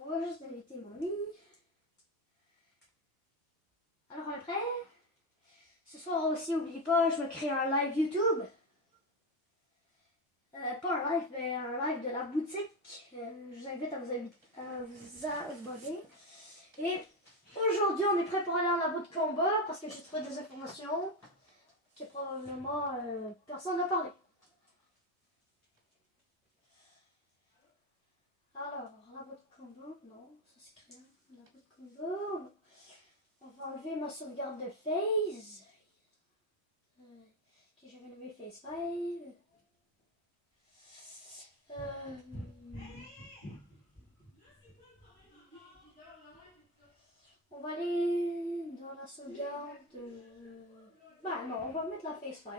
On va juste inviter mon ami. Alors après, ce soir aussi, n'oublie pas, je vais créer un live YouTube. Pas un live, mais un live de la boutique. Je vous invite à vous abonner. Et aujourd'hui, on est prêt pour aller en labo de combat parce que j'ai trouvé des informations que probablement personne n'a parlé. Alors, labo de combat, non, ça c'est créé. Labo de combat, on va enlever ma sauvegarde de phase. Que j'avais nommé phase 5. On va aller dans la sauvegarde. Ben non, on va mettre la phase 5.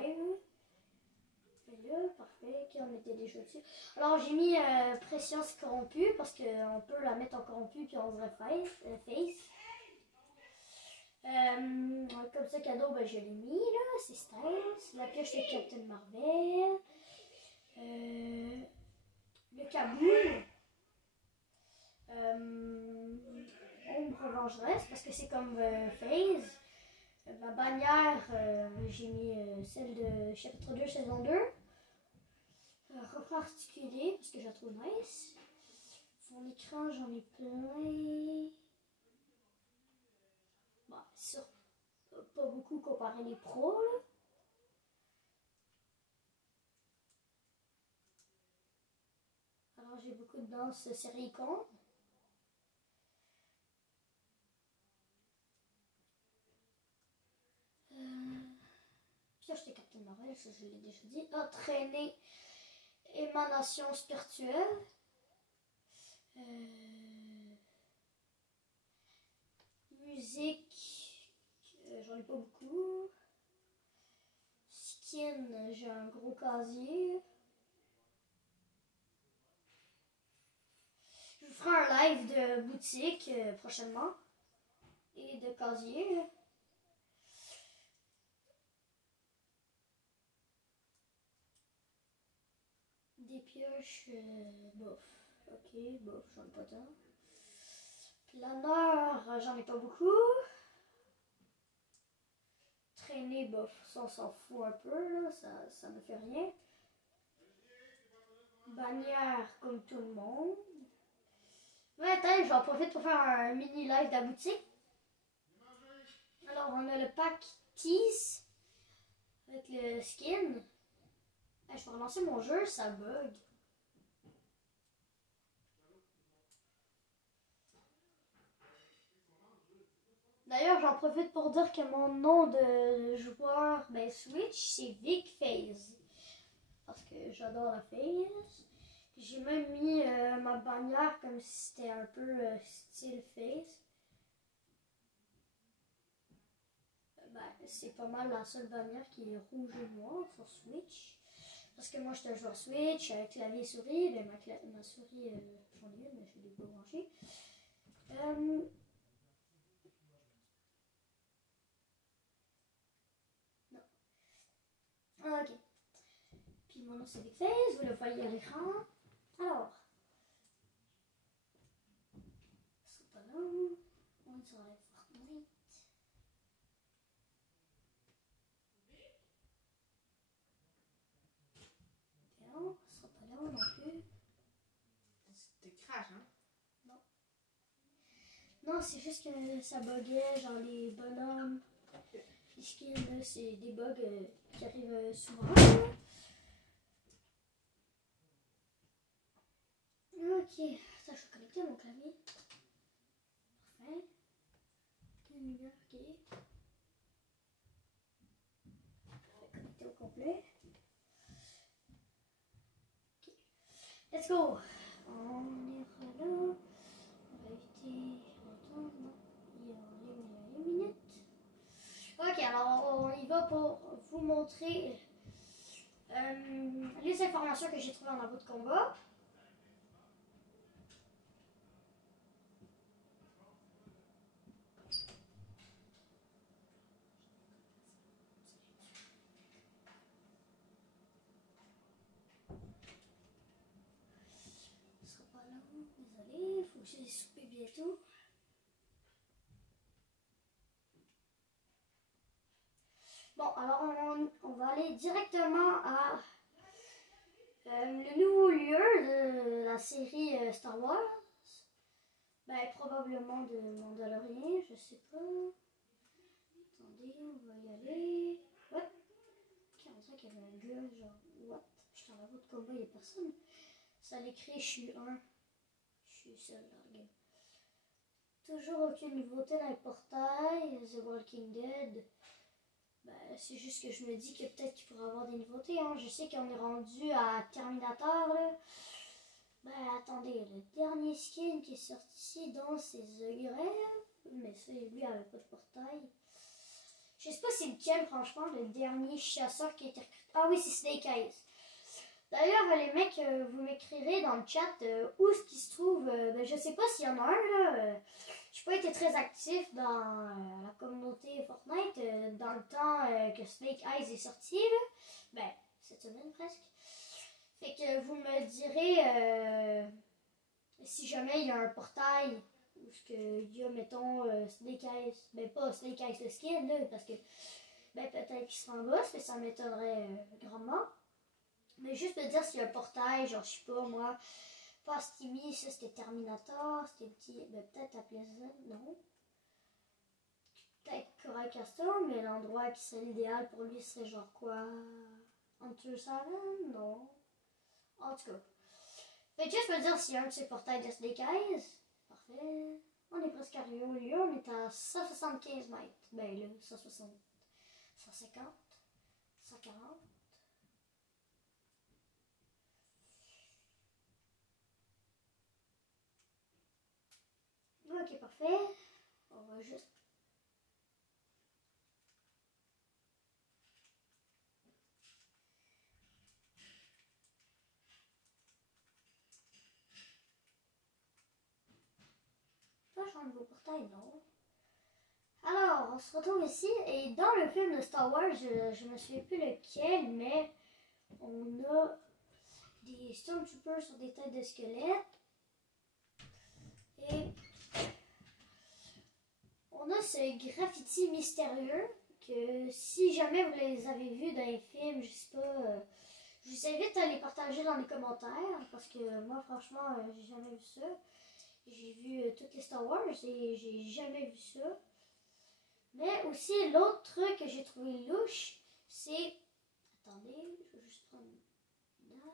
Et là, parfait, qui on était déjà dessus. Alors j'ai mis Préscience corrompue parce qu'on peut la mettre en corrompue puis on dirait face. Comme ça, cadeau, ben, je l'ai mis là, c'est Styles. La pioche de Captain Marvel. Le Kaboul. Ombre Vengeresse parce que c'est comme phase. Ma bannière, j'ai mis celle de chapitre 2, saison 2. Reflet articulé parce que je la trouve nice. Mon écran, j'en ai plein. Bon, sûr, pas beaucoup comparé les pros. Là. Alors, j'ai beaucoup de danse série icône. Pioche de Captain Marvel, ça je l'ai déjà dit. Entraîner émanation spirituelle. Musique, j'en ai pas beaucoup. Skin, j'ai un gros casier. Je vous ferai un live de boutique prochainement. Et de casier. Des pioches, bof. Ok, bof, j'en ai pas tant. Planeur, j'en ai pas beaucoup. Traîner, bof, ça on s'en fout un peu, là, ça me fait rien. Bannière, comme tout le monde. Ouais, attends, j'en profite pour faire un mini live de la boutique. Alors, on a le pack Tease avec le skin. Je peux relancer mon jeu, ça bug. D'ailleurs, j'en profite pour dire que mon nom de joueur Switch, c'est VicFaze. Parce que j'adore la phase. J'ai même mis ma bannière comme si c'était un peu style phase. C'est pas mal la seule bannière qui est rouge et noire sur Switch. Parce que moi, je suis un joueur Switch avec clavier et souris. Ben, ma souris, j'en ai une, mais je l'ai pas branchée. Non. Ah, ok. Puis mon nom, c'est VicFaze. Vous le voyez à l'écran. Alors. C'est pas long. On est sur la Fortnite. Non, ce sera pas long non plus. Tu craches, hein? Non. Non, c'est juste que ça buguait, genre les bonhommes. Les skins, c'est des bugs qui arrivent souvent. Ok, ça, je vais connecter mon clavier. Parfait. Quelle lumière, ok. Je vais connecter au complet. Ok. Let's go. On ira là. On va éviter longtemps. Non, il y a les minutes. Ok, alors on y va pour vous montrer les informations que j'ai trouvées en labo de combat. Ce sera pas long, désolé, il faut que j'ai souper et tout. Bon, alors on va aller directement à le nouveau lieu de la série Star Wars. Ben, probablement de Mandalorian, je sais pas. Attendez, on va y aller. Ouais. Ok, on dirait qu'il y avait un gars, genre, what? Je suis dans la route de combat, il y a personne. Ça l'écrit, je suis un. Je suis seul dans le game. Toujours aucune nouveauté dans les portails. The Walking Dead. Ben, c'est juste que je me dis que peut-être qu'il pourrait y avoir des nouveautés. Hein. Je sais qu'on est rendu à Terminator, là. Ben, attendez, le dernier skin qui est sorti dans ses agrès, mais ça, lui, avait pas de portail. Je sais pas c'est lequel, franchement, le dernier chasseur qui a été recruté. Ah oui, c'est Snake Eyes. D'ailleurs, les mecs, vous m'écrirez dans le chat où est-ce qu'il se trouve. Ben, je sais pas s'il y en a un, là. J'ai pas été très actif dans la communauté Fortnite dans le temps que Snake Eyes est sorti, là. Ben, cette semaine presque. Fait que vous me direz si jamais il y a un portail où ce que il y a, mettons, Snake Eyes. Ben, pas Snake Eyes le skin, là, parce que ben, peut-être qu'il sera en boss, mais ça m'étonnerait grandement. Mais juste me dire s'il y a un portail, genre, je sais pas, moi, Fast Timmy, ça c'était Terminator, c'était le petit. Ben, peut-être à Pleasant, non. Peut-être Coral Castle, mais l'endroit qui serait l'idéal pour lui serait genre quoi? Hunter Savin? Non. En tout cas. Fait que juste me dire s'il y a un de ces portails de Snake Eyes. Parfait. On est presque arrivé au lieu, on est à 175 mètres. Ben là, 160, 150, 140. Ok, parfait. On va juste... Là, j'ai un nouveau portail, non? Alors, on se retrouve ici, et dans le film de Star Wars, je me souviens plus lequel, mais on a des Stormtroopers sur des têtes de squelettes. Et on a ce graffiti mystérieux que si jamais vous les avez vus dans les films, je sais pas, je vous invite à les partager dans les commentaires parce que moi franchement j'ai jamais vu ça. J'ai vu toutes les Star Wars et j'ai jamais vu ça. Mais aussi l'autre truc que j'ai trouvé louche, c'est... Attendez, je vais juste prendre... Là.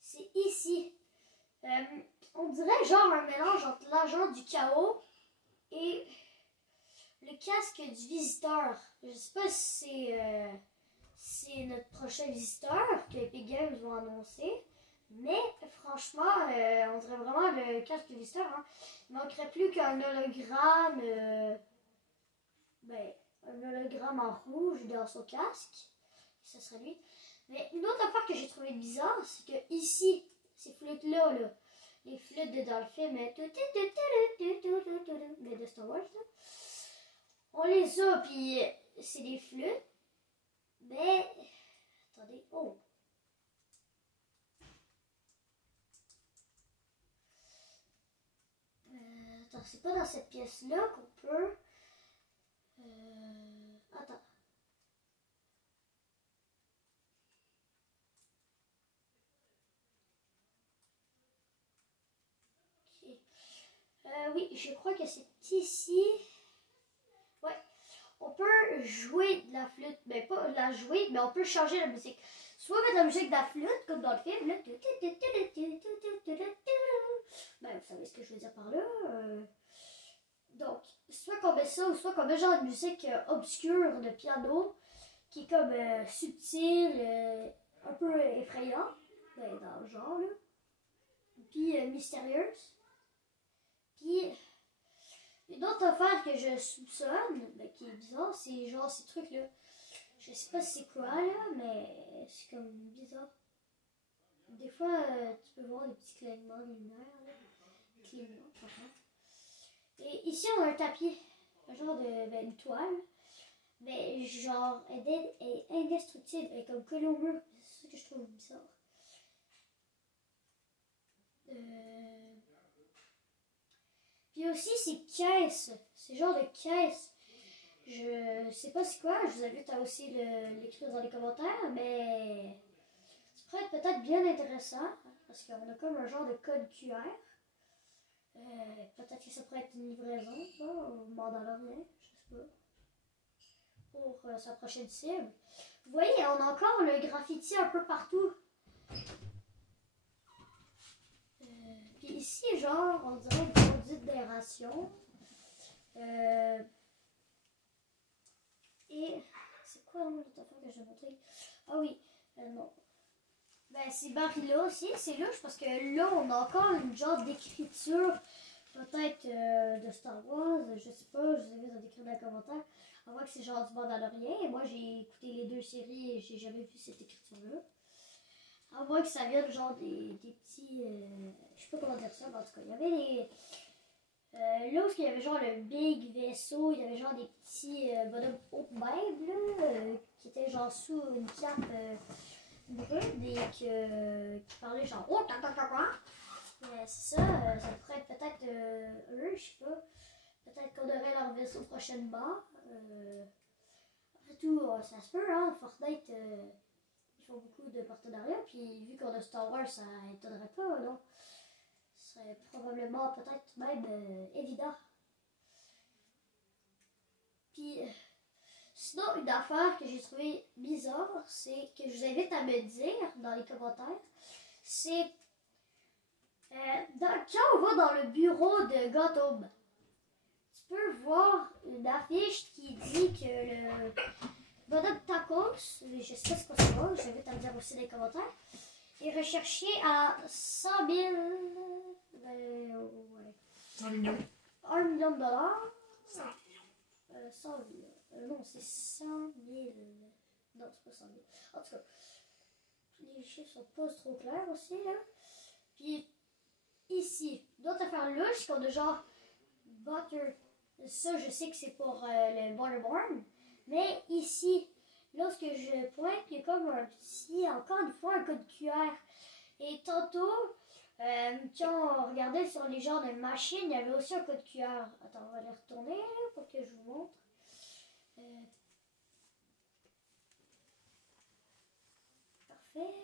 C'est ici. On dirait genre un mélange entre l'agent du chaos et le casque du visiteur. Je sais pas si c'est notre prochain visiteur que Epic Games vont annoncer. Mais franchement, on dirait vraiment le casque du visiteur. Hein. Il manquerait plus qu'un hologramme. Ben, un hologramme en rouge dans son casque. Ça serait lui. Mais une autre affaire que j'ai trouvé bizarre, c'est que ici, ces flûtes-là, là, les flûtes de dans le film, de Star Wars, là, on les a, puis c'est des flûtes. Mais, attendez, oh. Attends, c'est pas dans cette pièce-là qu'on peut... attends. Ok. Oui, je crois que c'est ici. Ouais. On peut jouer de la flûte. Mais pas la jouer, mais on peut changer la musique. Soit mettre la musique de la flûte, comme dans le film. Là. Ben, vous savez ce que je veux dire par là. Donc, soit qu'on met ça, ou soit qu'on met genre de musique obscure de piano, qui est comme subtile, un peu effrayant, ben, dans le genre, là. Puis mystérieuse. Puis, une autre affaire que je soupçonne, ben, qui est bizarre, c'est genre ces trucs-là. Je sais pas c'est quoi, là, mais c'est comme bizarre. Des fois, tu peux voir des petits clignements de lumière, là. Clignements, franchement. Et ici, on a un tapis, un genre de, ben, une toile. Mais genre, elle est indestructible, elle est comme collée au mur. C'est ça que je trouve bizarre. Puis aussi, ces caisses, ces genres de caisses. Je sais pas c'est quoi, je vous invite à aussi l'écrire dans les commentaires, mais ça pourrait être peut-être bien intéressant, parce qu'on a comme un genre de code QR. Peut-être que ça pourrait être une livraison, là, au Mandalorien, je sais pas, pour sa prochaine cible. Vous voyez, on a encore le graffiti un peu partout. Puis ici, genre, on dirait une conduite d'aération. Et c'est quoi l'autre affaire que je vais montrer? Ah oui, non. Ben, ces barils-là aussi, c'est louche parce que là, on a encore une genre d'écriture, peut-être de Star Wars, je sais pas, je vous invite à décrire dans les commentaires. On voit que c'est genre du Mandalorien, et moi j'ai écouté les 2 séries et j'ai jamais vu cette écriture-là. On voit que ça vient genre des petits, je sais pas comment dire ça, mais en tout cas, il y avait des... là où il y avait genre le big vaisseau, il y avait genre des petits bonhommes haute même, là, qui étaient genre sous une cape brune et qui parlaient genre oh ta ta ta ta. C'est ça, ça pourrait être peut-être eux, je sais pas. Peut-être qu'on aurait leur vaisseau prochainement. Après tout, ça se peut, hein, Fortnite, ils font beaucoup de partenariats, puis vu qu'on a Star Wars, ça étonnerait pas, non? Ce serait probablement peut-être même évident. Puis, sinon, une affaire que j'ai trouvé bizarre, c'est que je vous invite à me dire dans les commentaires, c'est quand on va dans le bureau de Gotham, tu peux voir une affiche qui dit que le bonhomme Tacos, je sais pas ce que c'est, je vous invite à me dire aussi dans les commentaires, est recherché à 100 000... ouais. 100 millions. 1 million de dollars. 100 millions. 100 000. Non, c'est 100 000. Non, c'est pas 100 000. En tout cas, les chiffres sont pas trop clairs aussi, là. Puis, ici, d'autres affaires louches qu'on a genre Butter. Ça, je sais que c'est pour le Butterborn. Mais ici, lorsque je pointe, il y a comme un petit, encore une fois, un code QR. Et tantôt, quand on regardait sur les genres de machines, il y avait aussi un code QR. Attends, on va les retourner là, pour que je vous montre. Parfait.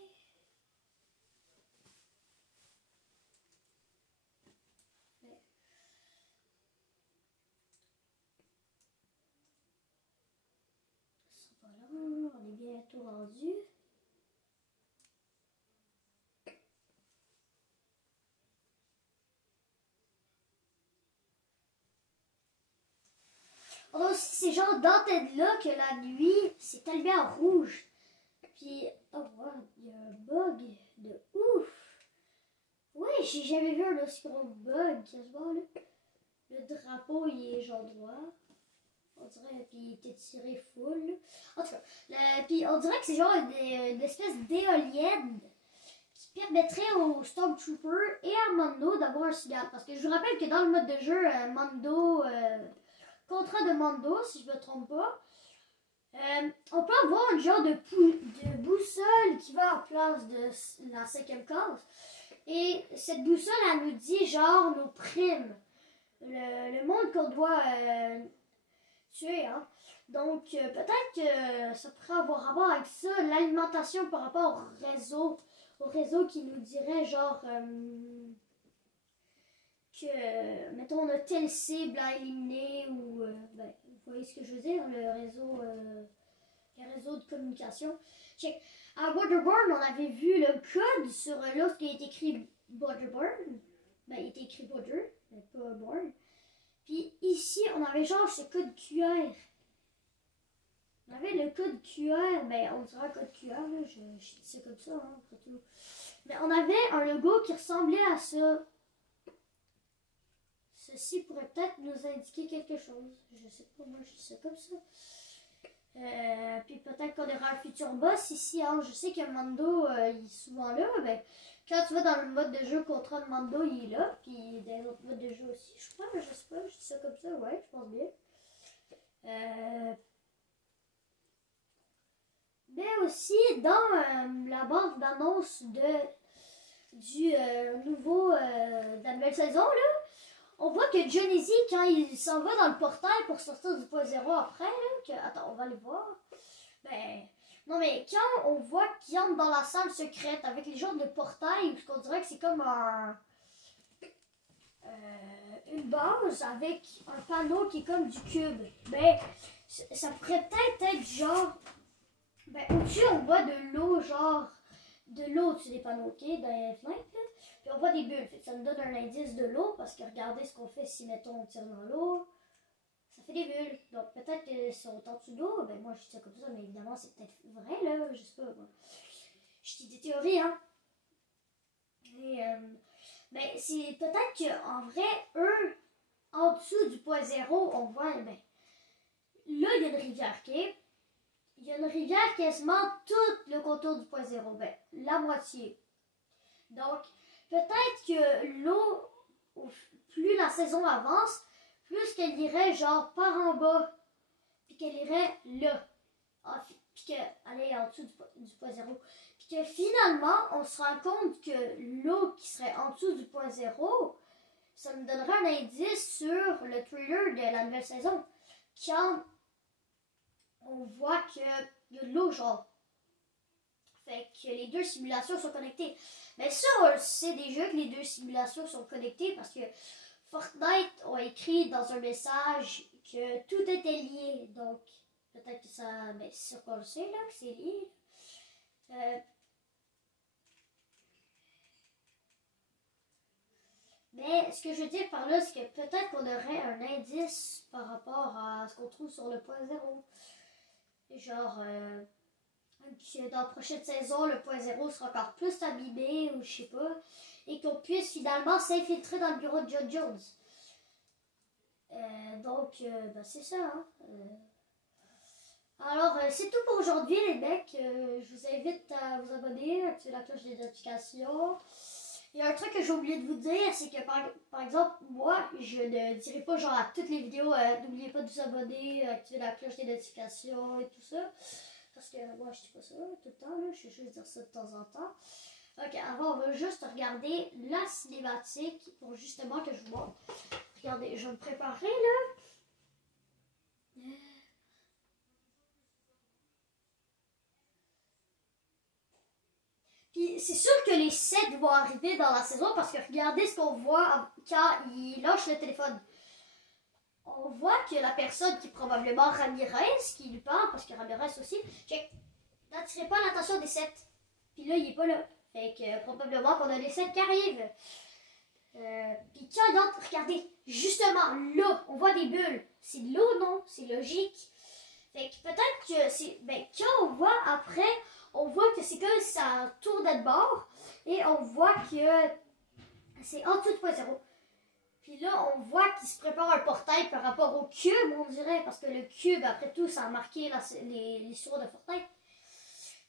Ça sera pas long, on est bientôt rendu. On a aussi ces genres d'antennes-là que la nuit, c'est allumé en rouge. Puis, oh wow, il y a un bug de ouf. Oui, j'ai jamais vu un aussi gros bug quasiment là. Le drapeau, il est genre droit. On dirait, puis il était tiré full. Là. En tout cas, puis on dirait que c'est genre une espèce d'éolienne qui permettrait aux Stormtroopers et à Mando d'avoir un signal. Parce que je vous rappelle que dans le mode de jeu, Mando, contrat de Mando, si je me trompe pas, on peut avoir un genre de boussole qui va en place de la 5e case. Et cette boussole, elle nous dit genre nos primes. Le monde qu'on doit tuer. Hein. Donc, peut-être que ça pourrait avoir rapport avec ça, l'alimentation par rapport au réseau qui nous dirait genre que, mettons, on a telle cible à éliminer ou, ben, vous voyez ce que je veux dire, les réseaux de communication. Check. À Borderborn, on avait vu le code sur lorsqu'il est écrit Borderborn. Ben, il était écrit Border, mais pas Born. Puis ici, on avait genre ce code QR. On avait le code QR, ben on dirait un code QR, là, je dis ça comme ça, hein, après tout. Mais on avait un logo qui ressemblait à ça. Ceci pourrait peut-être nous indiquer quelque chose. Je sais pas, moi je dis ça comme ça. Puis peut-être qu'on aura un futur boss ici. Hein. Je sais que Mando il est souvent là. Mais quand tu vas dans le mode de jeu contre Mando, il est là. Puis dans les autres modes de jeu aussi, je crois. Je sais pas, je dis ça comme ça. Ouais, je pense bien. Mais aussi dans la bande d'annonce de du nouveau de la nouvelle saison, là, on voit que Genesee, quand il s'en va dans le portail pour sortir du point zéro après, là, attends, on va aller voir. Ben, non, mais quand on voit qu'il entre dans la salle secrète avec les genres de portail, parce qu'on dirait que c'est comme une base avec un panneau qui est comme du cube. Ben, ça pourrait peut-être être genre, ben, au-dessus, on voit de l'eau, genre, de l'eau au-dessus des panneaux, ok, dans les fenêtres, là. Puis on voit des bulles, ça nous donne un indice de l'eau, parce que regardez ce qu'on fait si, mettons, on tire dans l'eau. Ça fait des bulles. Donc peut-être qu'ils sont en dessous de l'eau. Ben moi je dis ça comme ça, mais évidemment c'est peut-être vrai là. Je sais pas. Moi. Je dis des théories, hein. Et ben c'est peut-être qu'en vrai, eux, en dessous du point zéro, on voit, ben là il y a une rivière, ok? Il y a une rivière quasiment tout le contour du point zéro. Ben, la moitié. Donc peut-être que l'eau, plus la saison avance, plus qu'elle irait genre par en bas, puis qu'elle irait là, puis qu'elle est en dessous du point zéro. Puis que finalement, on se rend compte que l'eau qui serait en dessous du point zéro, ça nous donnerait un indice sur le trailer de la nouvelle saison. Quand on voit qu'il y a de l'eau, genre. Fait que les deux simulations sont connectées. Mais ça, on le sait déjà que les deux simulations sont connectées parce que Fortnite a écrit dans un message que tout était lié. Donc, peut-être que ça... Mais c'est sûr qu'on le sait, là, que c'est lié. Mais ce que je veux dire par là, c'est que peut-être qu'on aurait un indice par rapport à ce qu'on trouve sur le point zéro. Genre, que dans la prochaine saison, le point zéro sera encore plus abîmé, ou je sais pas, et qu'on puisse finalement s'infiltrer dans le bureau de John Jones. Donc, ben c'est ça. Hein? Alors, c'est tout pour aujourd'hui, les mecs. Je vous invite à vous abonner, à activer la cloche des notifications. Il y a un truc que j'ai oublié de vous dire, c'est que par exemple, moi, je ne dirai pas genre à toutes les vidéos, n'oubliez pas de vous abonner, activer la cloche des notifications et tout ça. Parce que moi, je dis pas ça tout le temps, là. Je vais juste dire ça de temps en temps. Ok, avant, on va juste regarder la cinématique pour justement que je vous montre. Regardez, je vais me préparer, là. Puis c'est sûr que les sets vont arriver dans la saison parce que regardez ce qu'on voit quand il lâche le téléphone. On voit que la personne qui est probablement Ramirez, qui lui parle, parce que Ramirez aussi, n'attirait pas l'attention des sets. Puis là, il est pas là. Fait que probablement qu'on a des sets qui arrivent. Puis quand d'autres, regardez, justement, là, on voit des bulles. C'est de l'eau, non? C'est logique. Fait que peut-être que c'est... Ben, quand on voit après, on voit que c'est comme ça tourne de bord. Et on voit que c'est en dessous de point zéro. Puis là, on voit qu'il se prépare un portail par rapport au cube, on dirait. Parce que le cube, après tout, ça a marqué l'histoire de Fortnite.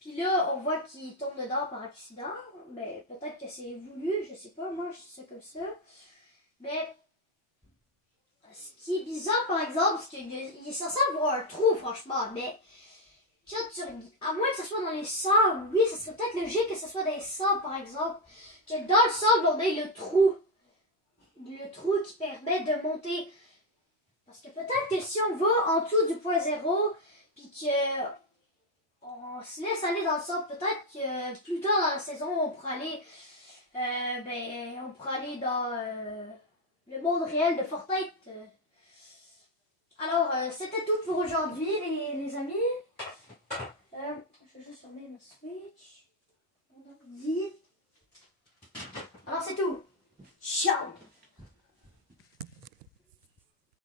Puis là, on voit qu'il tombe dedans par accident. Mais peut-être que c'est voulu, je sais pas. Moi, je dis ça comme ça. Mais... ce qui est bizarre, par exemple, c'est qu'il est censé avoir un trou, franchement, mais quand tu à moins que ce soit dans les sables, oui, ça serait peut-être logique que ce soit dans les sables, par exemple, que dans le sable, on ait le trou qui permet de monter. Parce que peut-être que si on va en dessous du point zéro, puis que on se laisse aller dans le sable, peut-être que plus tard dans la saison, on pourra aller, on pourra aller dans... le monde réel de Fortnite. Alors, c'était tout pour aujourd'hui, les amis. Je vais juste fermer ma Switch. On a dit. Alors, c'est tout. Ciao!